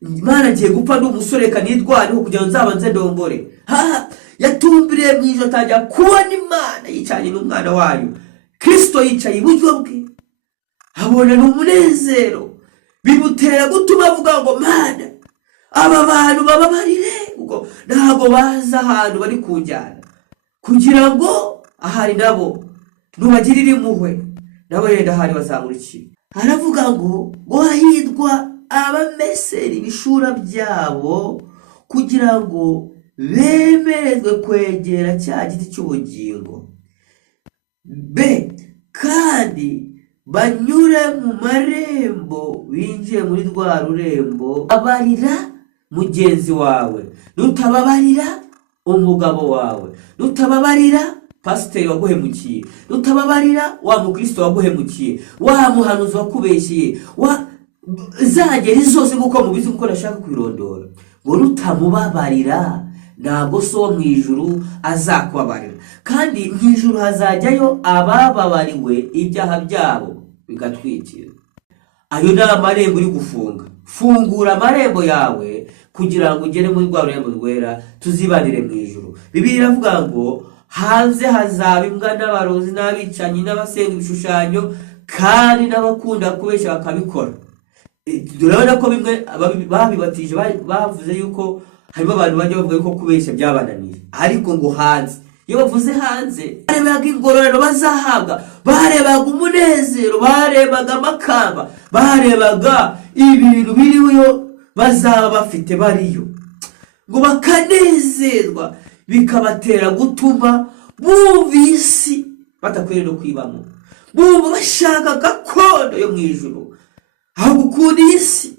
Imana agiye gupfa n'umusore kanitwariho kugira ngo nzabanze ndongore. Yatumbiriye mu ijoro atangira kubona Imana yicanye n'umwana wayo Kristo yicaye iburyo bwe, abona n'umunezero bimutera gutuma avuga ngo Mana aba bantu bababarire, kuko ntabwo baza ahantu bari kunjyana, kugira ngo ahari nabo nubagirire impuhwe nabo yenda ahari bazamurikira. Aravuga ngo hahirwa abamesera ibishura byabo kugira ngo bemerezwe kwegera cya giti cy'ubugingo, kandi banyure mu marembo binjiye muri rwa rurembo. Abarira mugenzi wawe, nutababarira umugabo wawe, nutababarira pasiteri waguhemukiye, nutababarira wa mukristo waguhemukiye, wa muhanuzi wakubeshyeye, za ngeri zose nk'uko mubizi, kuko nashaka kwirondora, ngo nutamubabarira ntabwo so wo mu ijuru azakubabarira, kandi mu ijuru hazajyayo abababariwe ibyaha byabo bigatwikira. Ayo ni amarembo uri gufunga. Fungura amarembo yawe kugira ngo ugere muri rwa rurembo rwera tuzibanire mu ijuru. Bibiliya iravuga ngo hanze hazaba imbwa n'abarozi n'abicanyi n'abasenga ibishushanyo kandi n'abakunda kubeshya bakabikora. Urabona ko bimwe babibatije bavuze yuko harimo abantu bajya bavuga yuko kubeshya byabananiye, ariko ngo hanze, iyo bavuze hanze barebaga ingororano bazahabwa, barebaga umunezero, barebaga amakamba, barebaga ibintu biriyo bazaba bafite bariyo, ngo bakanezerwa, bikabatera gutuma bumva isi batakwiriye no kwibamo, bumva bashaka gakondo yo mu ijuru aho gukunda isi.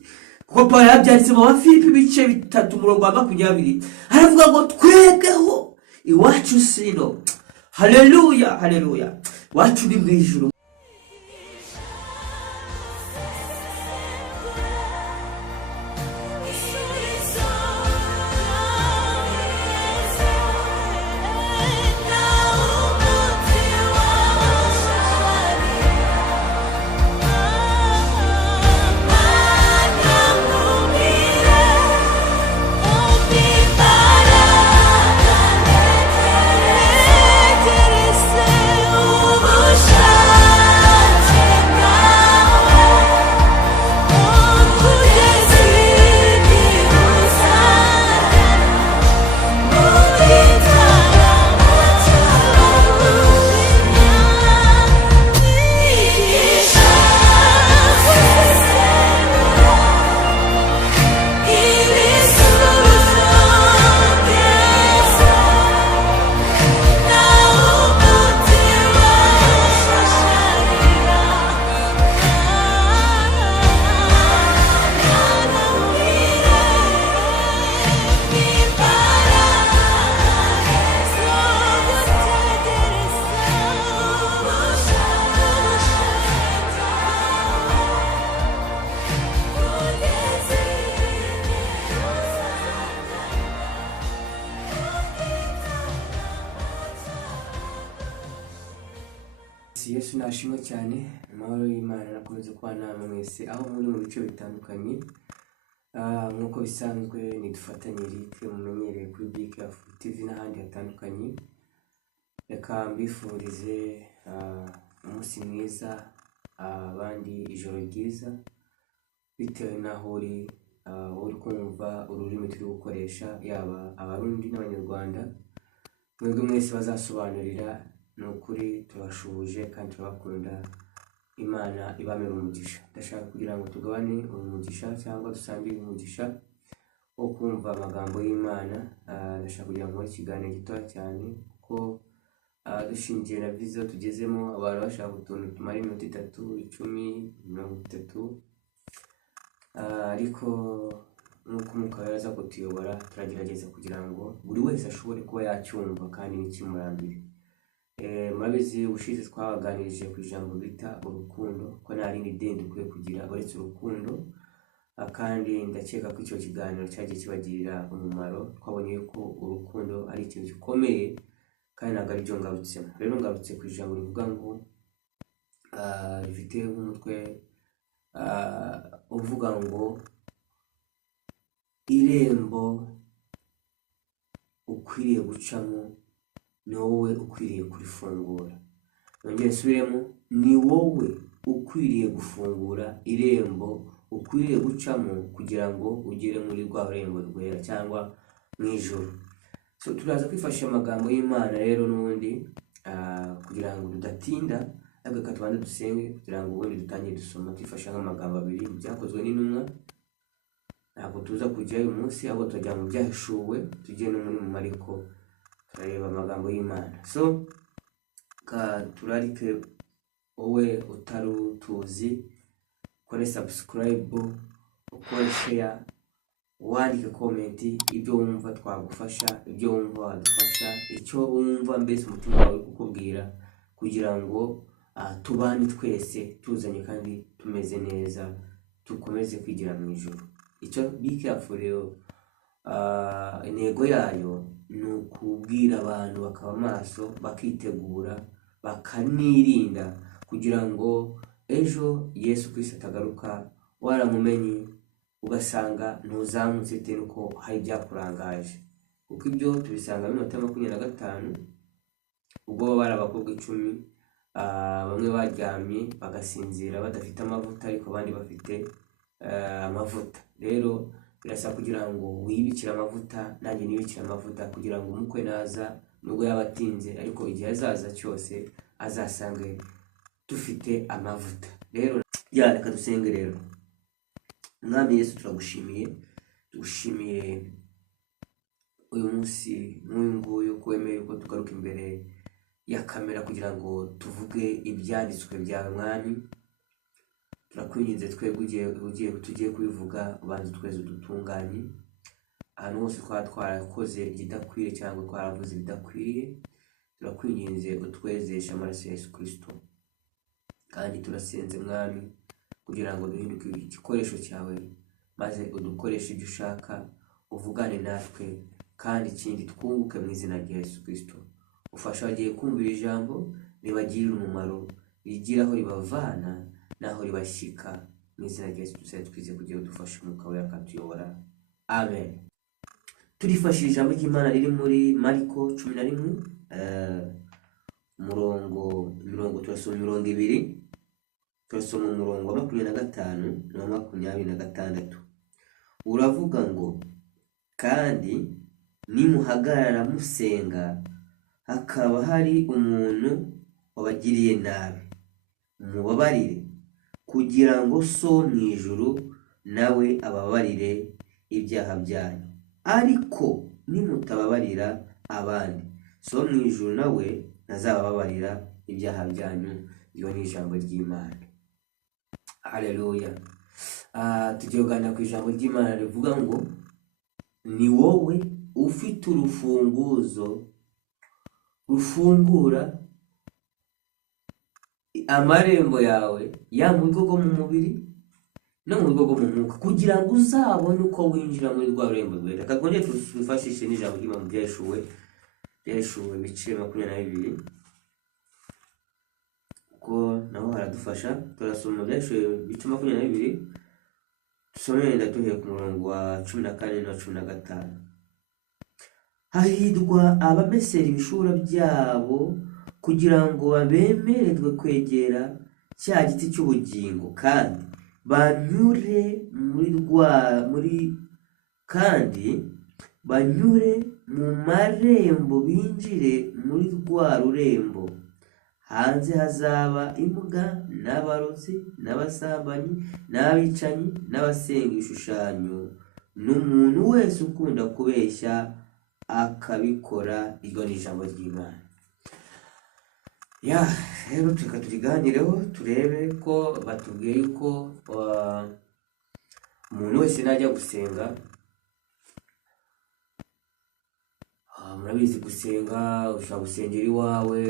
Kuko Pawulo yabyanditse mu Bafilipi ibice 3:20, aravuga ngo twebweho iwacu sino. Haleluya, haleluya, wacu ni mu ijuru. Yesu nashimwe cyane. Amahoro y'Imana nakomeze kuba namwe mwese aho muri mu bice bitandukanye. Nk'uko bisanzwe nidufatanye Eric mumenyereye kuri Big TV n'ahandi hatandukanye. Reka mbifurize umunsi mwiza, abandi ijoro ryiza, bitewe n'aho uri kumva ururimi turi gukoresha, yaba abarundi n'abanyarwanda. Mwebwe mwese bazasobanurira, nukuri turashubuje kandi turabakunda. Imana ibamere umugisha. Ndashaka kugira ngo tugabane umugisha cyangwa dusangire umugisha wo kumva amagambo y'Imana. Ndashaka kugira ngo ikiganiro gito cyane, kuko dushingiye na vizo tugezemo, abantu bashaka utuntu tumara iminota 3, 10, 30, ariko nuko Umwuka Wera aza kutuyobora, turagerageza kugira ngo buri wese ashobore kuba yacyumva kandi n'ikimurambire. Murabizi ubushize twabaganirije ku ijambo bita urukundo, ko nta rindi deni dukwiye kugira uretse urukundo, kandi ndakeka ko icyo kiganiro cyagiye kibagirira umumaro. Twabonye ko urukundo ari ikintu gikomeye kandi ntabwo ari byo ngarutsemo. Rero ngarutse ku ijambo rivuga ngo rifite umutwe uvuga ngo irembo ukwiriye gucamo, ni wowe ukwiriye kurifungura. Nongere nsubiremo, ni wowe ukwiriye gufungura irembo ukwiriye gucamo kugira ngo ugere muri rwa rembo rwera cyangwa mu ijuru. So turaza kwifashisha amagambo y'Imana rero n'ubundi kugira ngo tudatinda, ariko katubanze dusenge kugira ngo ubundi dutangire dusoma twifashisha nk'amagambo abiri byakozwe n'intumwa. Ntabwo tuza kujya uyu munsi, ahubwo tujya mu byahishuwe, tugiye no muri Mariko turareba amagambo y'Imana. So turarike wowe utari tuzi, ukore subscribe, ukore share, wandike comment ibyo wumva twagufasha, ibyo wumva wadufasha, icyo wumva mbese umutima wawe kukubwira, kugira ngo tubane twese tuzanye kandi tumeze neza, tukomeze kwigira mu ijuru. Icyo be careful rero, intego yayo ni ukubwira abantu bakaba maso, bakitegura, bakanirinda, kugira ngo ejo Yesu Kristo atagaruka waramumenye ugasanga ntuzamutse bitewe nuko hari byakurangaje. Kuko ibyo tubisanga muri Matayo 25, ubwo bari abakobwa 10, bamwe baryamye bagasinzira badafite amavuta, ariko abandi bafite amavuta. Rero birasaba kugira ngo wibikire amavuta, nanjye nibikire amavuta, kugira ngo umukwe naza nubwo yabatinze, ariko igihe azaza cyose azasange dufite amavuta. Rero reka dusenge rero. Mwami Yesu, tugushimiye uyu munsi nk'uyu nguyu ko wemeye ko tugaruka imbere ya kamera kugira ngo tuvuge ibyanditswe byawe. Mwami, turakwinginze twebwe tugiye kubivuga, ubanza tweze udutunganye ahantu hose twarakoze ikidakwiriye cyangwa twaravuze ibidakwiriye. Turakwinginze utwezeshe amaraso ya Yesu Kristo, kandi turasenze Mwami kugira ngo duhinduke igikoresho cyawe, maze udukoreshe ibyo ushaka, uvugane natwe, kandi ikindi twunguke mu izina rya Yesu Kristo. Ufasha abagiye kumvira ijambo, ribagirire umumaro, rigira aho ribavana naho ribashyika. Mu izina rya Yesu twize kugira udufashe umwuka wera akatuyobora. Amen. Turifashishije ijambo ry'Imana riri muri Mariko 11, umurongo turasoma imirongo 2, turasoma umurongo wa 25 na 26. Uravuga ngo, kandi nimuhagarara musenga, hakaba hari umuntu wabagiriye nabi, mubabarire, kugira ngo so mu ijuru nawe ababarire ibyaha byanyu. Ariko nimutababarira abandi, so mu ijuru nawe ntazababarira ibyaha byanyu. Iyo ni ijambo ry'Imana. Haleluya. Tugiye kuganira ku ijambo ry'Imana rivuga ngo, ni wowe ufite urufunguzo rufungura amarembo yawe, ya mu rwego mu mubiri no mu rwego mu mwuka, kugira ngo uzabone uko winjira muri rwa rembo rwera. Kagongeye twifashishe n'ijambo ry'Imana byahishuwe ibice 22, ko naho haradufasha. Turasoma byahishuwe ibice 22, tusome wenda duhere ku murongo wa 14 na 15. Hahirwa abamesera ibishura byabo, kugira ngo bemererwe kwegera cya giti cy'ubugingo, kandi banyure mu marembo, binjire muri rwa rurembo. Hanze hazaba imbwa n'abarozi n'abasambanyi n'abicanyi n'abasenga ibishushanyo, n'umuntu wese ukunda kubeshya akabikora. Iryo ni ijambo ry'Imana. Rero turiganireho, turebe ko batubwiye yuko umuntu wese najya gusenga, murabizi gusenga, ushobora gusengera iwawe.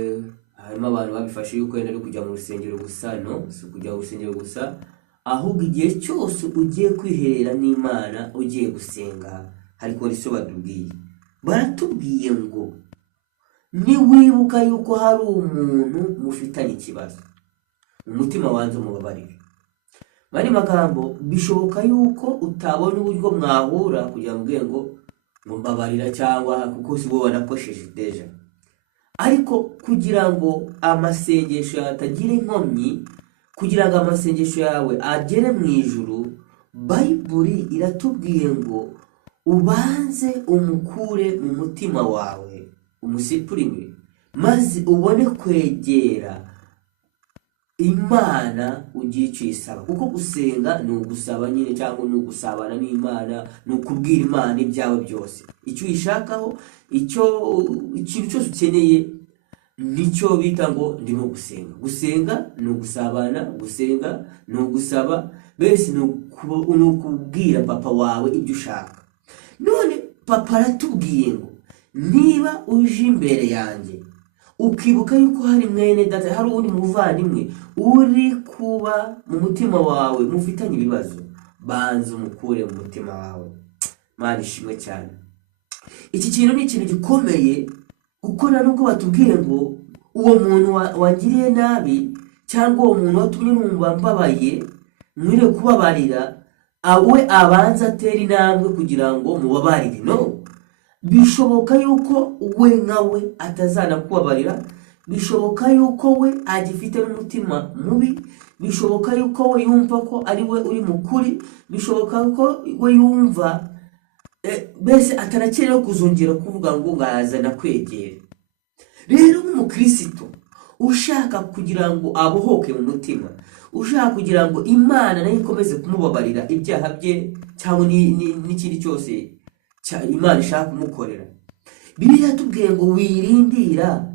Harimo abantu babifashe yuko wenda ari kujya mu rusengero gusa. No, si kujya mu rusengero gusa, ahubwo igihe cyose ugiye kwiherera n'Imana, ugiye gusenga, hariko riso batubwiye. Baratubwiye ngo, niwibuka yuko hari umuntu mufitanye ikibazo, umutima wanze umubabarire. bari magambo bishoboka yuko utabona uburyo mwahura kugira ngo mbabarira cyangwa kuko si wowe wanakosheje deja, ariko kugira ngo amasengesho yawe atagira inkomyi, kugira ngo amasengesho yawe agere mu ijuru, Bayibuli iratubwiye ngo ubanze umukure mu mutima wawe, umusipurime, maze ubone kwegera Imana ugiye icyo isaba. Kuko gusenga ni ugusaba nyine, cyangwa ni ugusabana n'Imana, ni ukubwira Imana ibyawe byose, icyo uyishakaho, ikintu cyose ukeneye, nicyo bita ngo ndimo gusenga. Gusenga ni ugusabana, gusenga ni ugusaba, bese ni ukubwira papa wawe ibyo ushaka. None papa aratubwiye ngo niba uje imbere yanjye ukibuka yuko hari mwene data, hari undi muvandimwe uri kuba mu mutima wawe mufitanye ibibazo, banza umukure mu mutima wawe. Mana ishimwe cyane. Iki kintu ni ikintu gikomeye, kuko nubwo batubwiye ngo uwo muntu wangiriye nabi, cyangwa uwo muntu watumye numva mbabaye, mwire kubabarira, awe abanza atera intambwe kugira ngo mubabarire. No, bishoboka yuko we nkawe atazana kubabarira, bishoboka yuko we agifite n'umutima mubi, bishoboka yuko we yumva ko ari we uri mukuri, bishoboka ko we yumva bese atarakerewe kuzongera kuvuga ngo ngazana kwegera. Rero nk'umukristo ushaka kugira ngo abohoke mu mutima, ushaka kugira ngo Imana nayo ikomeze kumubabarira ibyaha bye cyangwa n'ikindi cyose Imana ishaka kumukorera, Bibiliya yatubwiye ngo wirindira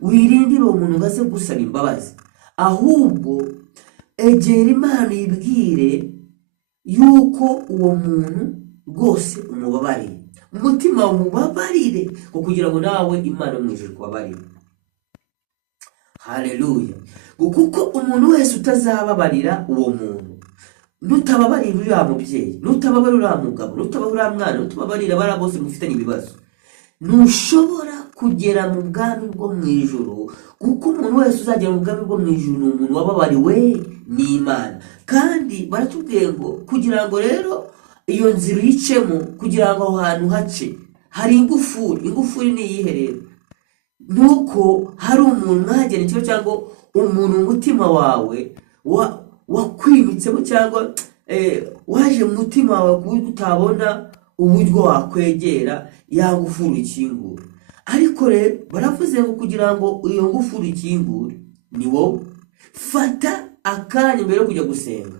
uwo muntu ngo aze gusaba imbabazi, ahubwo egera Imana ibwire yuko uwo muntu rwose umubabarire, umutima umubabarire, kugira ngo nawe Imana mu ijuru kubabarire. Haleluya. Kuko umuntu wese utazababarira uwo muntu, nutababarira uriya mubyeyi, nutababarira uriya mugabo, nutababarira uriya mwana, nutababarira bari bose mufitanye ibibazo, ntushobora kugera mu bwami bwo mu ijuru. Kuko umuntu wese uzagera mu bwami bwo mu ijuru ni umuntu wababariwe n'Imana. Kandi baratubwiye ngo kugira ngo rero iyo nzira uyicemo, kugira ngo aho hantu hace, hari ingufuri ni iyihe rero? Nuko hari umuntu mwagena ikibazo, cyangwa umuntu umutima wawe wakwimitsemo, cyangwa waje mu mutima wawe ku buryo utabona uburyo wakwegera ya ngufuri ikingura. Ariko rero baravuze ngo kugira ngo iyo ngufuri ikingure, ni wowe fata akanya mbere yo kujya gusenga,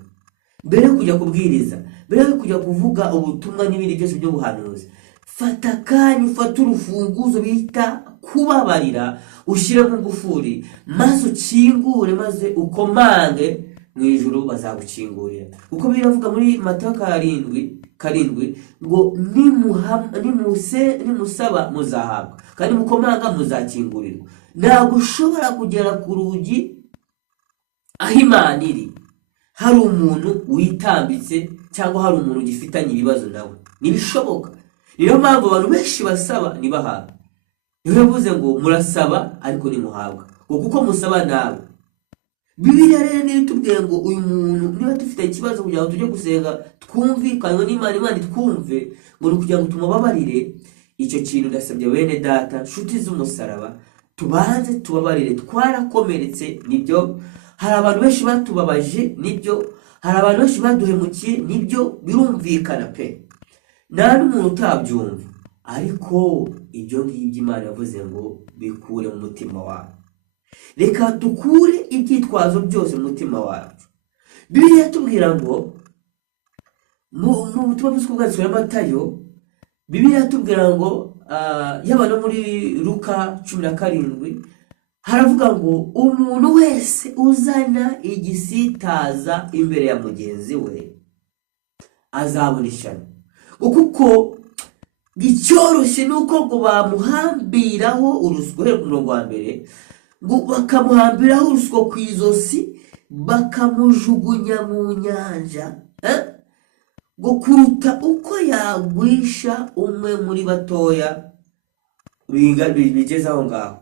mbere yo kujya kubwiriza, mbere yo kujya kuvuga ubutumwa n'ibindi byose by'ubuhanuzi, fata akanya, ufata urufunguzo bita kubabarira, ushyire mu ngufuri, maze ukingure, maze ukomange, mu ijuru bazagukingurira. Kuko biravuga muri Matayo 7:7 ngo nimusaba muzahabwa, kandi mukomanga muzakingurirwa. Ntabwo ushobora kugera ku rugi aho Imana iri hari umuntu witambitse, cyangwa hari umuntu ugifitanye ibibazo nawe, ntibishoboka. Niyo mpamvu abantu benshi basaba ntibahabwe. Niyo yavuze ngo murasaba ariko ntimuhabwa, kuko musaba nawe. Bibiliya rero niyo itubwiye ngo uyu muntu niba dufite ikibazo kugira ngo tujye gusenga twumvikane n'Imana, Imana itwumve, ngo ni kugira ngo tumubabarire. Icyo kintu ndasabye bene data, nshuti z'umusaraba, tubanze tubabarire. Twarakomeretse, nibyo. Hari abantu benshi batubabaje, nibyo. Hari abantu benshi baduhemukiye, nibyo, birumvikana pe, nta n'umuntu utabyumva. Ariko ibyo ngibyo Imana yavuze ngo bikure mu mutima wawe. Reka dukure ibyitwazo byose mu mutima wacu. Bibiliya yatubwira ngo mu butumwa bw'ubwanditswe na Matayo, Bibiliya yatubwira ngo yaba no muri Luka 17 haravuga ngo umuntu wese uzana igisitaza imbere ya mugenzi we azabona ishyano. Kuko icyoroshye nuko ngo bamuhambiraho urusyo, ku murongo wa mbere, ngo bakamuhambiraho urusyo ku izosi, bakamujugunya mu nyanja, ngo kuruta uko yagwisha umwe muri batoya bigeze aho ngaho.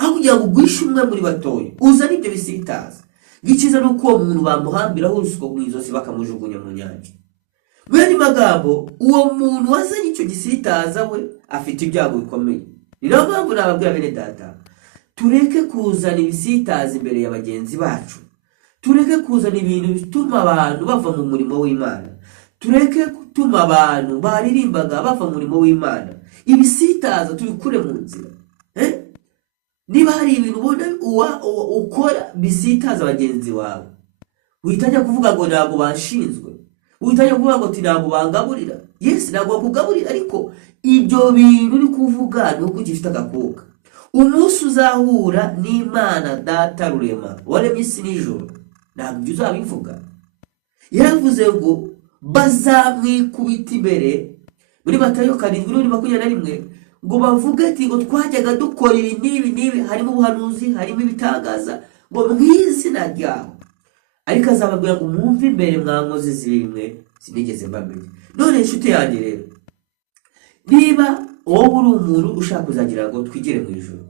Aho kugira ngo ugwishe umwe muri batoya, uzana ibyo bisitaza, gikiza nuko uwo muntu bamuhambiraho urusiko mu izosi bakamujugunya mu nyanja. Mwene magambo uwo muntu wazanye icyo gisitaza we afite ibyago bikomeye. Niyo mpamvu nababwira bene data, tureke kuzana ibisitaza imbere ya bagenzi bacu, tureke kuzana ibintu bituma abantu bava mu murimo w'Imana, tureke gutuma abantu baririmbaga bava mu murimo w'Imana. Ibisitaza tubikure mu nzira. Niba hari ibintu ubona ukora bisitaza bagenzi wawe, witajya kuvuga ngo ntabwo bashinzwe, witajya kuvuga ngo ntabwo bangaburira. Yes, ntabwo bakugaburira, ariko ibyo bintu uri kuvuga ni uko ugifite agakuka. Umunsi uzahura n'Imana Data Rurema waremye isi n'ijoro, ntabwo uzabivuga. Yaravuze ngo bazamwikubita imbere muri Matayo 7:21 ngo bavuge ati ngo twajyaga dukora ibi n'ibi, harimo ubuhanuzi, harimo ibitangaza, ngo mu izina ryawe. Ariko azababwira ngo mwumve imbere mwankozi zimwe sinigeze mbamenya. None inshuti yanjye rero, niba wowe uri umuntu ushaka kuzagira ngo twigire mu ijuru,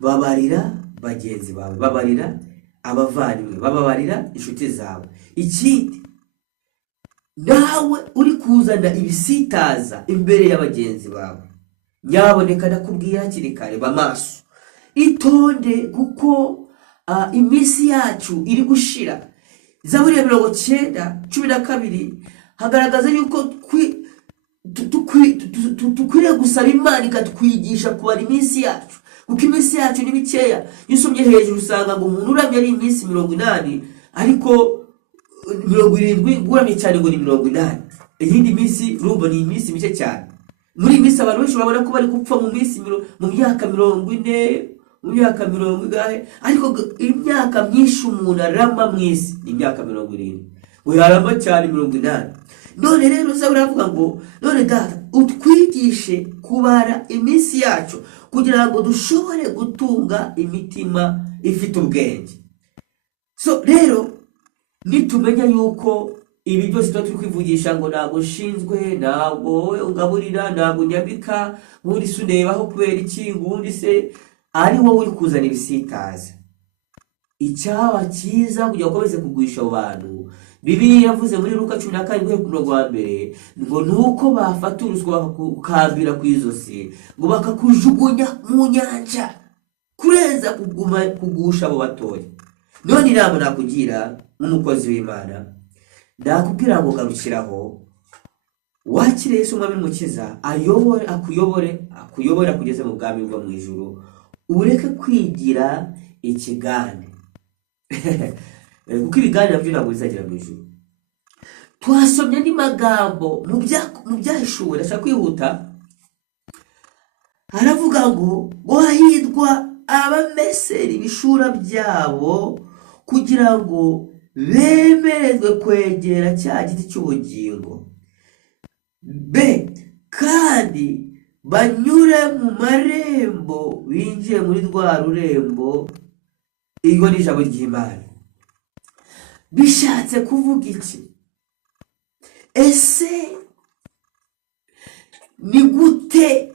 babarira bagenzi bawe, babarira abavandimwe, babarira inshuti zawe. Ikindi, nawe uri kuzana ibisitaza imbere y'abagenzi bawe, nyaboneka nakubwiye hakiri kare, bamaso itonde, kuko iminsi yacu iri gushira. Zaburi ya 9:12 hagaragaza yuko tukwiriye gusaba Imana ikatwigisha kubara iminsi yacu, kuko iminsi yacu ni mikeya. Iyo usomye hejuru usanga ngo umuntu uramye ari iminsi 80, ariko 70 guramye cyane ngo ni 80. Iyindi minsi urumva ni iminsi mike cyane. Muri iminsi abantu benshi babona ko bari gupfa mu minsi mu myaka 40, mu myaka 40, ariko imyaka myinshi umuntu arama mu isi ni imyaka 70, ngo yarama cyane 80. None rero Zaburi avuga ngo none Data utwigishe kubara iminsi yacu kugira ngo dushobore gutunga imitima ifite ubwenge. So rero nitumenya yuko ibi byose turi kwivugisha ngo ntabwo nshinzwe, ntabwo ungaburira, ntabwo nyambika, ubundi se undebaho kubera iki, ubundi se ari wowe uri kuzana ibisitaza. Icyaba cyiza kugira ngo ukomeze kugwisha abo bantu, Bibiliya yavuze muri Luka 14:1 ngo nuko bafata urusyo bakukambira ku izosi ngo bakakujugunya mu nyanja kurenza kugusha abo batoya. None inama nakugira nk'umukozi w'Imana, ndakubwira ngo garukiraho wakire Yesu Umwami n'Umukiza, akuyobore kugeza mu bwami bwo mu ijuru. Ureke kwigira ikigane kuko ibiganiro nabyo ntabwo bizagera mu ijuru. Twasomye n'amagambo mu byahishuwe, ndashaka kwihuta. Haravuga ngo hahirwa abamesera ibishura byabo kugira ngo bemerezwe kwegera cya giti cy'ubugingo, kandi banyure mu marembo binjiye muri rwa rurembo. Iryo ni ijambo ry'Imana. Bishatse kuvuga iki? Ese ni gute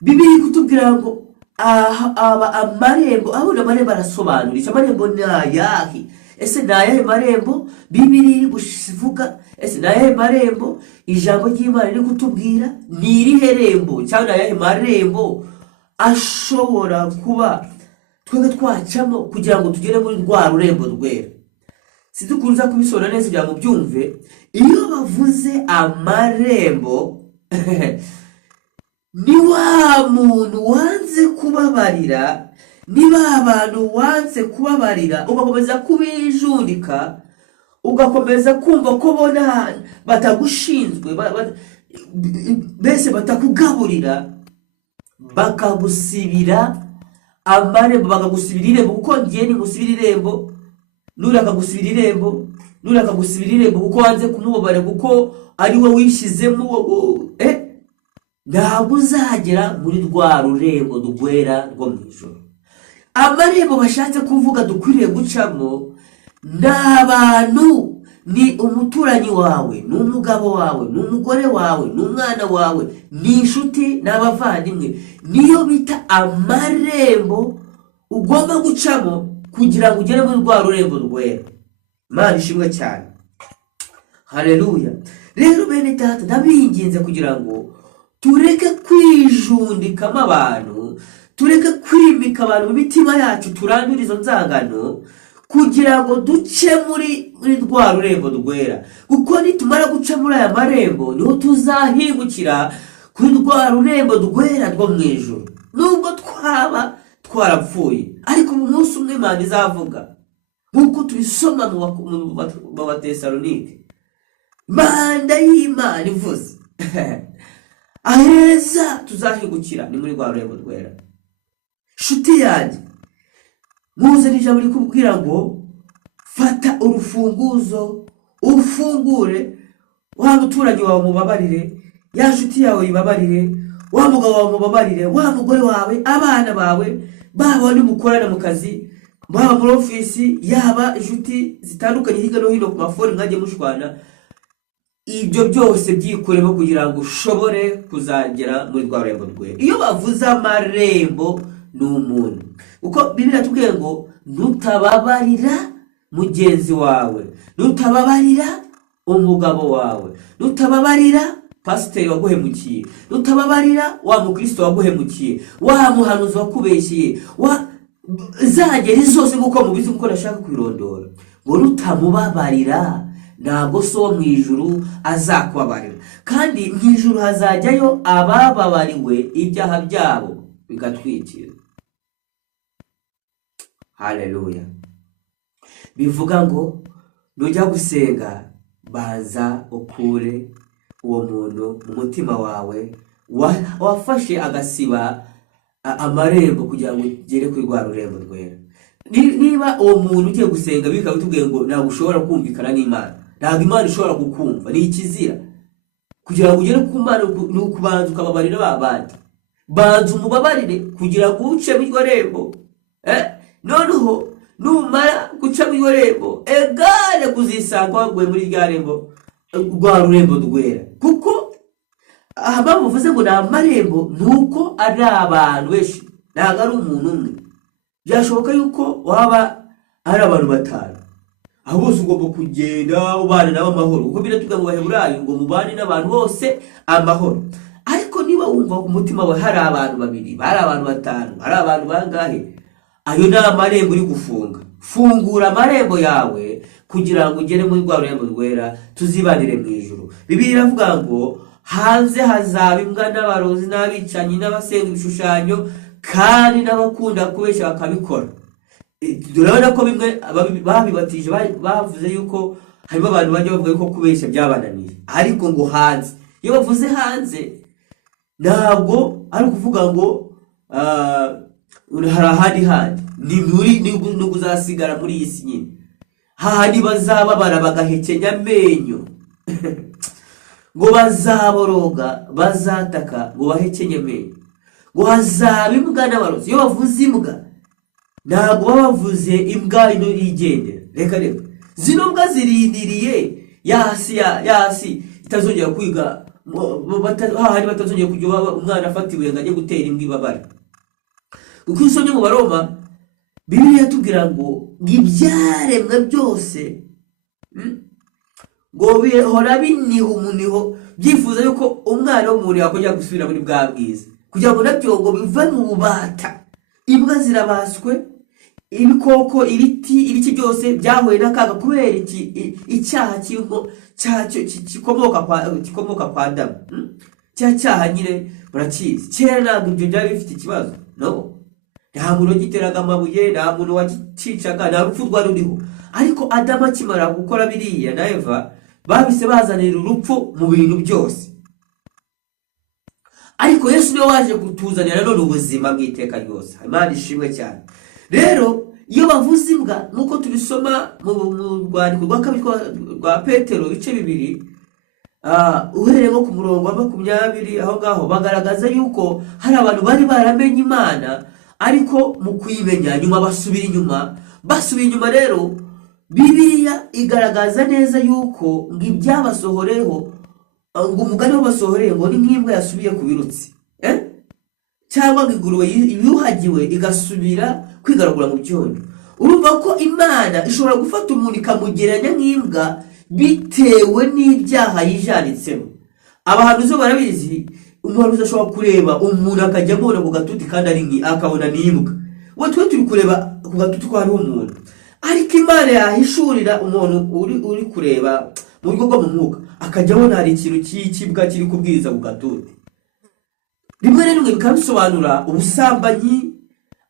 Bibiliya kutubwira ngo amarembo, abona amarembo arasobanura amarembo ni ayahe? Ese ni ayahe marembo Bibiliya iri kuvuga? Ese ni ayahe marembo ijambo ry'Imana riri kutubwira? Ni irihe rembo cyangwa ni ayahe marembo ashobora kuba twebwe twacamo kugira ngo tugere muri rwa rurembo rwera? Sidukunza kubisona neza kugira ngo byumve. Iyo bavuze amarembo ni wa muntu wanze kubabarira, niba abantu wanze kubabarira ugakomeza kubijundika, ugakomeza kumva ko bona batagushinzwe, bese batakugaburira, bakagusibira amarembo, bakagusibira irembo kuko ngiye ni musibira irembo, nurakagusibira irembo, nurakagusibira irembo kuko wanze kumubabara, kuko ari we wishizemo, ntabwo uzagera muri rwa rurembo rwera rwo mu ijoro. Amarembo bashatse kuvuga dukwiriye gucamo n'abantu, ni umuturanyi wawe, n'umugabo wawe, n'umugore wawe, n'umwana wawe, n'inshuti n'abavandimwe. Niyo bita amarembo ugomba gucamo kugira ngo ugere muri rwa rurembo rwera. Imana ishimwe cyane. Haleluya. Rero bene data ndabinginze kugira ngo tureke kwijundikamo abantu, tureke kwimika abantu mu mitima yacu, turandure izo nzangano kugira ngo duce muri rwa rurembo rwera. Kuko nitumara guca muri aya marembo niho tuzahingukira kuri rwa rurembo rwera rwo mu ijuru. Nubwo twaba twarapfuye, ariko mu munsi umwe Imana izavuga, nk'uko tubisoma mu Batesalonike, manda y'Imana ivuze aheza tuzahingukira ni muri rwa rurembo rwera. Shuti yanjye, muzane ijambo rikubwira ngo fata urufunguzo ufungure, wa muturage wawe mubabarire, ya shuti yawe yibabarire, wa mugabo wawe mubabarire, wa mugore wawe, abana bawe, baba mukorana mu kazi, baba muri ofisi, yaba inshuti zitandukanye hirya no hino ku mafoni mwajye mushwana. Ibyo byose byikuremo kugira ngo ushobore kuzagera muri rwa rurembo rwera. Iyo bavuze amarembo ni umuntu, uko Bibiliya iratubwiye ngo nutababarira mugenzi wawe, nutababarira umugabo wawe, nutababarira pasiteri waguhemukiye, nutababarira wa mukristo waguhemukiye, wa muhanuzi wakubeshyeye, zagera zose nk'uko mubizi, kuko nashaka kwirondora, ngo nutamubabarira ntabwo so wo mu ijuru azakubabarira. Kandi mu ijuru hazajyayo abababariwe ibyaha byabo bigatwikira. Haleluya. Bivuga ngo nujya gusenga, banza ukure uwo muntu mu mutima wawe wafashe agasiba amarembo kugira ngo ugere kuri rwa rurembo rwera. Niba uwo muntu ugiye gusenga bikaba bitubwiye ngo ntabwo ushobora kumvikana n'Imana, ntabwo Imana ishobora kukumva, ni ikizira. Kugira ngo ugere ku Mana ni ukubanza ukababarira babandi. Banza umubabarire kugira ngo uce mu rurembo. Noneho numara guca mu rurembo, egare kuzisanga waguye muri rya rembo, rwa rurembo rwera. Kuko aha bavuze ngo ni amarembo, nuko ari abantu benshi, ntabwo ari umuntu umwe. Byashoboka yuko waba ari abantu batanu, aho bose ugomba kugenda ubana nabo amahoro. Kuko biratubwira mu Baheburayo ngo mubane n'abantu bose amahoro. Ariko niba wumva ku mutima wawe hari abantu babiri, hari abantu batanu, hari abantu bangahe, ayo ni amarembo uri gufunga. Fungura amarembo yawe kugira ngo ugere muri rwa rurembo rwera, tuzibanire mu ijuru. Bibiliya iravuga ngo hanze hazaba imbwa n'abarozi n'abicanyi n'abasenga ibishushanyo kandi n'abakunda kubeshya bakabikora. Turabona ko bimwe babibatije bavuze yuko harimo abantu bajya bavuga ko kubeshya byabananiye. Ariko ngo hanze, iyo bavuze hanze ntabwo ari ukuvuga ngo hari ahandi handi, ni kuzasigara muri iyi si nyine. Hahandi bazababara bagahekenya amenyo ngo bazaboroga, bazataka ngo bahekenye amenyo, ngo hazaba imbwa n'abarozi. Iyo bavuze imbwa ntabwo baba bavuze imbwa ino yigendera, reka zino mbwa zirindiriye yasi itazongera kwiga, hahandi batazongera kujya umwana afatiwe ngo ajye gutera imbwa ibabara. Uko usomye mu Baroma, Bibiliya yatubwira ngo ibyaremwe byose ngo bihora biniha umuniho, byifuza yuko umwana w'umuntu yakongera gusubira muri bwa bwiza, kugira ngo nabyo ngo bive mu bubata. Imbwa zirabaswe, ibikoko, ibiti byose byahuye n'akaga kubera icyaha kikomoka kwa Adamu. Cya cyaha nyine murakizi, kera ntabwo ibyo byari bifite ikibazo, no. Nta muntu wagiteraga amabuye, nta muntu wagicaga, nta rupfu rwari ruriho. Ariko Adamu akimara gukora biriya na Eva, babise bazanira urupfu mu bintu byose. Ariko Yesu niwe waje kutuzanira none ubuzima bw'iteka ryose. Imana ishimwe cyane. Rero iyo bavuze imbwa, nkuko tubisoma mu rwandiko rwa kabiri rwa Petero ibice 2, uhereye nko ku murongo wa 20, aho ngaho bagaragaza yuko hari abantu bari baramenye Imana, ariko mu kuyimenya nyuma basubira inyuma. Rero Bibiliya igaragaza neza yuko ngo ibyabasohoreho, ngo umugani w'abasohoreye ngo ni nk'imbwa yasubiye ku birutsi, cyangwa ngo ingurube yuhagiwe igasubira kwigaragura mu byondo. urumva ko Imana ishobora gufata umuntu ikamugereranya nk'imbwa bitewe n'ibyaha yijanitsemo. Abahanuzi barabizi, umuhanuzi ashobora kureba umuntu akajya amubona ku gatuti kandi ari akabona n'imbwa. We twe turi kureba ku gatuti ko hariho umuntu, ariko Imana yahishurira umuntu uri kureba mu buryo bwo mu mwuka akajya abona hari ikintu cy'ikibwa kiri kubwiriza ku gatuti. Rimwe na rimwe bikabisobanura ubusambanyi,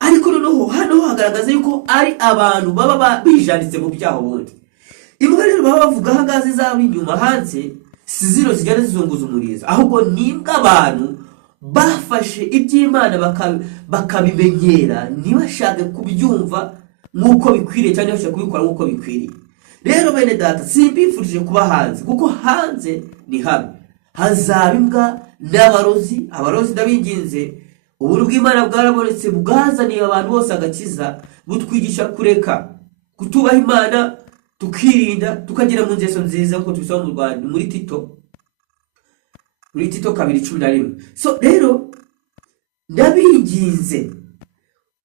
ariko noneho hano hagaragaza yuko ari abantu baba bijanditse mu byaha ubundi. Imbwa rero baba bavuga hagaze zabo inyuma hanze si zino zigana zizunguza umurizo, ahubwo nimbwa abantu bafashe iby'Imana bakabimenyera, ntibashake kubyumva nk'uko bikwiriye cyangwa ntibashake kubikora nk'uko bikwiriye. Rero bene data, simbifurije kuba hanze, kuko hanze ni habi. Hazaba imbwa n'abarozi. Abarozi ndabinginze, ubuntu bw'Imana bwarabonetse bwazaniye abantu bose agakiza, butwigisha kureka kutubaha Imana, tukirinda tukagira mu ngeso nziza nk'uko tubisoma mu Rwanda muri Tito 2:11. So rero ndabinginze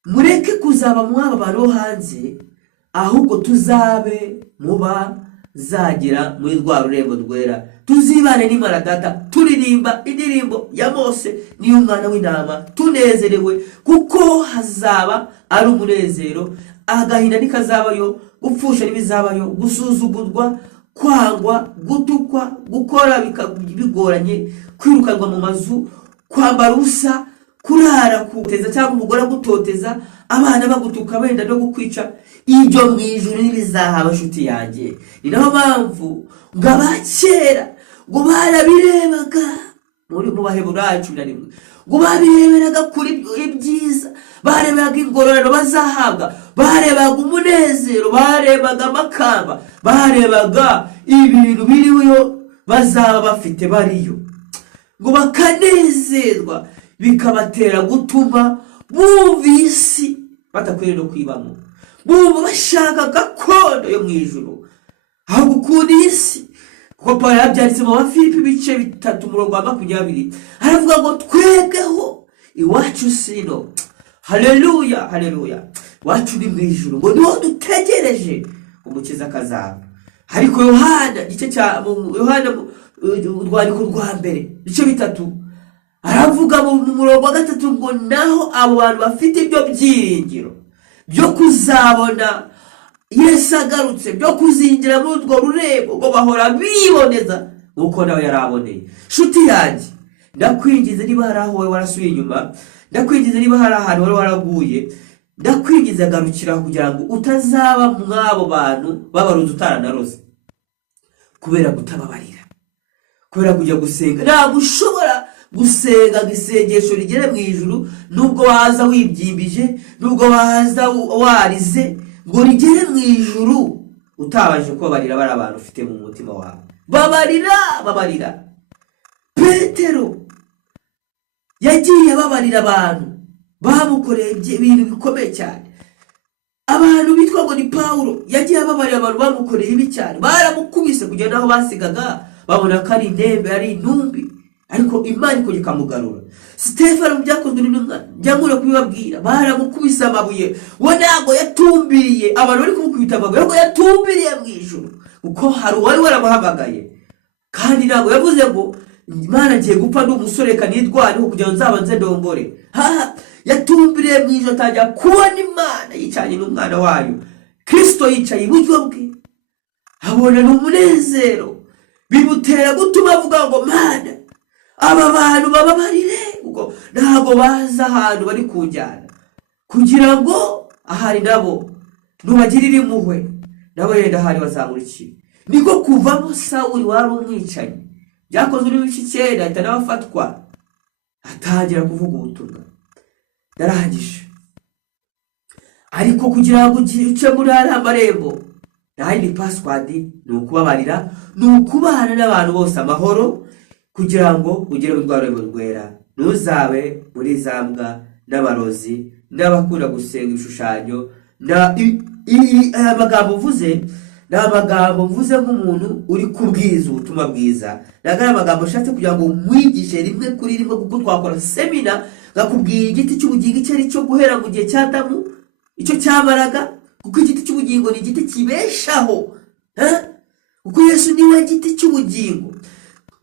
mureke kuzaba mwaba abantu bo hanze, ahubwo tuzabe muba zagira muri rwa rurembo rwera, tuzibane n'Imana Data, turirimba indirimbo ya Mose n'iy'umwana w'intama, tunezerewe, kuko hazaba ari umunezero. Agahinda nikazabayo, gupfusha n'ibizabayo, gusuzugurwa, kwangwa, gutukwa, gukora bigoranye, kwirukanwa mu mazu, kwambara ubusa, kurara kuteza cyangwa umugore gutoteza, abana bagutuka wenda no gukwica. Ibyo mu ijuru n'ibizahaba nshuti yanjye. Ni naho mpamvu ngo abakera ngo barabirebaga muri mu Baheburayo 11, ngo babireberaga kuri ibyiza, barebaga ingororano bazahabwa, barebaga umunezero, barebaga amakamba, barebaga ibintu biriho bazaba bafite bariyo, ngo bakanezerwa, bikabatera gutuma bumva isi batakwiriye no kwibamo, bumva bashaka gakondo yo mu ijuru aho gukunda isi. Kuko Pawulo yabyanditse mu Bafilipi 3:20, aravuga ngo twebweho iwacu sino, haleluya haleluya, wacu ni mu ijuru, ngo niho dutegereje umukiza akazaba. Ariko Yohana urwandiko rwa mbere 3 aravuga mu murongo wa 3 ngo naho abo bantu bafite ibyo byiringiro byo kuzabona Yesu agarutse, byo kuzingira muri urwo rurembo, ngo bahora biboneza uko nawe yaraboneye. Shuti yanjye, ndakwingize niba hari aho warasuye inyuma, ndakwingize niba hari ahantu wari waraguye, ndakwingize agarukira kugira ngo utazaba mwabo bantu babaruzi utaranaroze kubera gutababarira, kubera kujya gusenga. Ntabwo ushobora gusenga isengesho rigere mu ijuru nubwo waza wibyimbije, nubwo waza warize, ngo rigere mu ijuru utabaje kubabarira bari abantu ufite mu mutima wawe. Babarira. Petero yagiye babarira abantu bamukoreye ibintu bikomeye cyane. Abantu bitwa ngo ni Pawulo yagiye babarira abantu bamukoreye ibi cyane, baramukubise kugenda aho basigaga babona ko ari indembe, ari intumbi, ariko Imana iko ikamugarura. Stefano byakozwe n'intumwa, njyangura kubibabwira, baramukubise amabuye, we ntabwo yatumbiriye. Abantu bari kumukubita amabuye, ngo yatumbiriye mu ijuru, kuko hari uwari waramuhamagaye, kandi ntabwo yavuze ngo Imana agiye gupfa n'umusore kanitwariho kugira ngo nzabanze ndongore. Yatumbiriye mu ijuru, atajya kubona Imana yicanye n'umwana wayo Kristo yicaye iburyo bwe, abona n'umunezero, bimutera gutuma avuga ngo Mana, aba bantu bababarire, kuko ntabwo baza ahantu bari kunjyana, kugira ngo ahari nabo nubagirire impuhwe nabo yenda ahari bazamurikira. Niko kuvamo Sawuli wari umwicanyi, byakozwe n'ibice 9, ahita n'abafatwa, atangira kuvuga ubutumwa. Narangije, ariko kugira ngo uce muri ariya marembo, nahindi password ni ukubabarira, ni ukubana n'abantu bose amahoro, kugira ngo ugere mu rwarembo rwera, ntuzabe muri zambwa n'abarozi n'abakunda gusenga ibishushanyo. Aya magambo mvuze ni amagambo mvuze nk'umuntu uri kubwiriza ubutumwa bwiza. Nagara amagambo ashatse kugira ngo mwigishe rimwe kuri rimwe, kuko twakora semina ngakubwira igiti cy'ubugingo icyo ari cyo guhera mu gihe cya Adamu icyo cyamaraga, kuko igiti cy'ubugingo ni igiti kibeshaho, kuko Yesu niwe giti cy'ubugingo.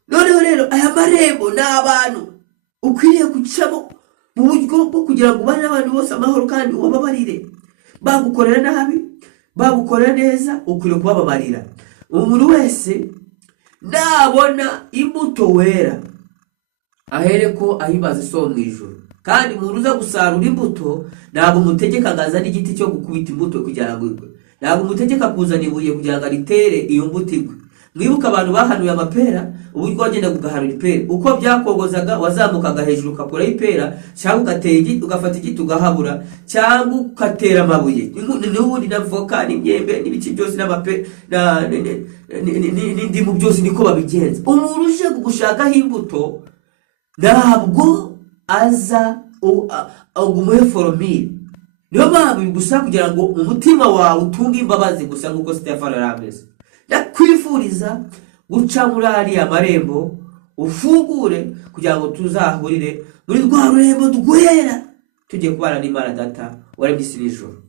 Noneho rero aya marembo ni abantu ukwiriye gucamo mu buryo bwo kugira ngo ubane n'abantu bose amahoro kandi ubababarire. Bagukorera nabi, bagukorera neza, ukwiriye kubababarira. Umuntu wese nabona imbuto wera ahereko ahibaza so mu ijuru. Kandi umuntu uza gusarura imbuto ntabwo umutegeka ngazana igiti cyo gukubita imbuto kugira ngo igwe, ntabwo umutegeka kuzana ibuye kugira ngo ritere iyo mbuto igwe. Mwibuka abantu bahanuye amapera, uburyo wagenda kugahanura ipera, uko byakogozaga wazamukaga hejuru ukakora ipera, cyangwa ugatera igiti ugafata igiti ugahabura, cyangwa ugatera amabuye. N'ubundi na voka n'imyembe n'ibiki byose n'amapera n'indimu byose niko babigenza. Umuntu uje gushakaho imbuto ntabwo aza umuhe foromire. Niyo mpamvu gusa kugira ngo umutima wawe utunge imbabazi gusa nk'uko Stefano yarameze. Ndakwifuriza guca muri ariya marembo ufungure kugira ngo tuzahurire muri rwa rurembo rwera tugiye kubana n'Imana Data waremye isi n'ijuru.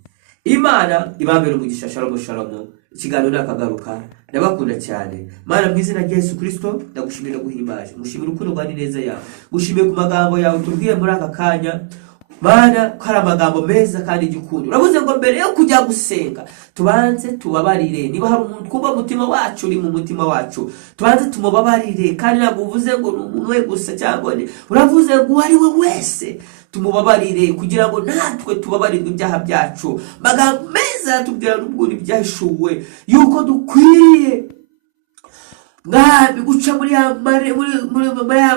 Imana ibambere umugisha. Shalom shalom. Ikiganiro nakagaruka. Ndabakunda cyane. Mana mu izina rya Yesu Kristo ndagushimira guhimbaje. Mushimira urukundo rwa neza yawe. Mushimiye ku magambo yawe tubwiye muri aka kanya. Mana kara amagambo meza kandi gikundo. Uravuze ngo mbere yo kujya gusenga tubanze tubabarire. Niba hari umuntu twumva umutima wacu uri mu mutima wacu, tubanze tumubabarire. Kandi ntabwo uvuze ngo n'umwe gusa cyangwa uravuze ngo ari we wese tumubabarire kugira ngo natwe tubabarirwe ibyaha byacu. Magambo meza tubwira n'ubwo ibyahishuwe yuko dukwiriye Ngabi guca muri ya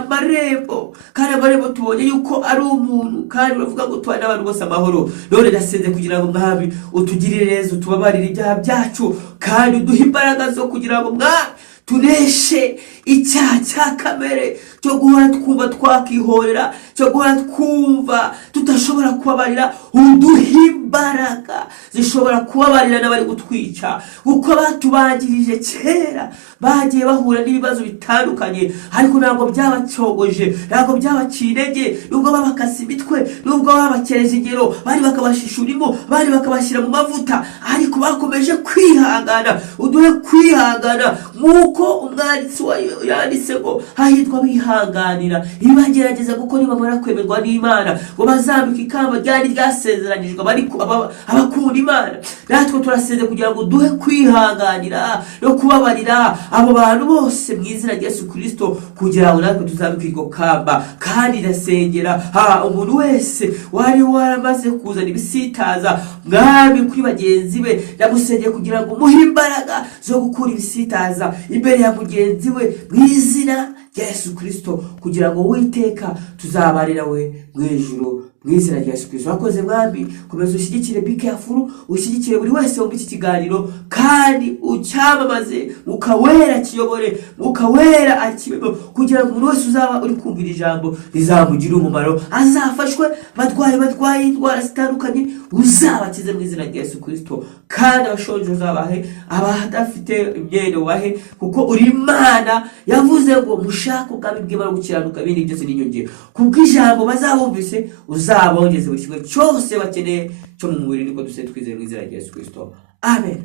marembo. Kandi amarembo tubonye yuko ari umuntu, kandi uravuga ngo tubane n'abantu bose amahoro. None ndasenze kugira ngo Mwami utugirire neza, utubabarire ibyaha byacu, kandi uduhe imbaraga zo kugira ngo Mwami tuneshe icyaha cya kamere cyo guhora twumva twakihorera, cyo guhora twumva tutashobora kubabarira. Uduhe imbaraga zishobora kubabarira n'abari gutwica, kuko batubanjirije kera bagiye bahura n'ibibazo bitandukanye, ariko ntabwo byabacogoje, ntabwo byabaciye intege. Nubwo babakase imitwe, nubwo babakereje ingero, bari bakabashishurimo, bari bakabashyira mu mavuta, ariko bakomeje kwihangana. Uduhe kwihangana nk'uko umwanditsi yanditse ngo hahitwa bihanganira ibagerageza kuko nibamara kwemerwa n'Imana ngo bazambika ikamba ryari ryasezeranijwe abakunda Imana. Natwe turasenze kugira ngo duhe kwihanganira no kubabarira abo bantu bose mu izina rya Yesu Kristo, kugira ngo natwe tuzambika iryo kamba. Kandi ndasengera umuntu wese wari waramaze kuzana ibisitaza Mwami kuri bagenzi be, ndagusengeye kugira ngo muhe imbaraga zo gukura ibisitaza imbere ya mugenzi we mu izina rya Yesu Kristo, kugira ngo Uwiteka tuzabarira we mu ijuru mu izina rya Yesu Kristo. Wakoze Mwami, komeza ushyigikire Be Careful, ushyigikire buri wese wo muri iki kiganiro, kandi ucyamamaze Mwuka Wera kiyobore, Mwuka Wera akibemo, kugira ngo umuntu wese uzaba uri kumvira ijambo rizamugire umumaro, azafashwe. Badwaye indwara zitandukanye uzabakize mu izina rya Yesu Kristo, kandi abashonje uzabahe, abadafite imyenda ubahe, kuko uri Imana yavuze ngo mushake ubwami bw'Imana gukiranuka, ibindi byose ni inyongera. Kuko ijambo bazabumvise uzabongeze buri kimwe cyose bakeneye cyo mu mubiri. Niko duse twizeye mu izina rya Yesu Kristo. Amen.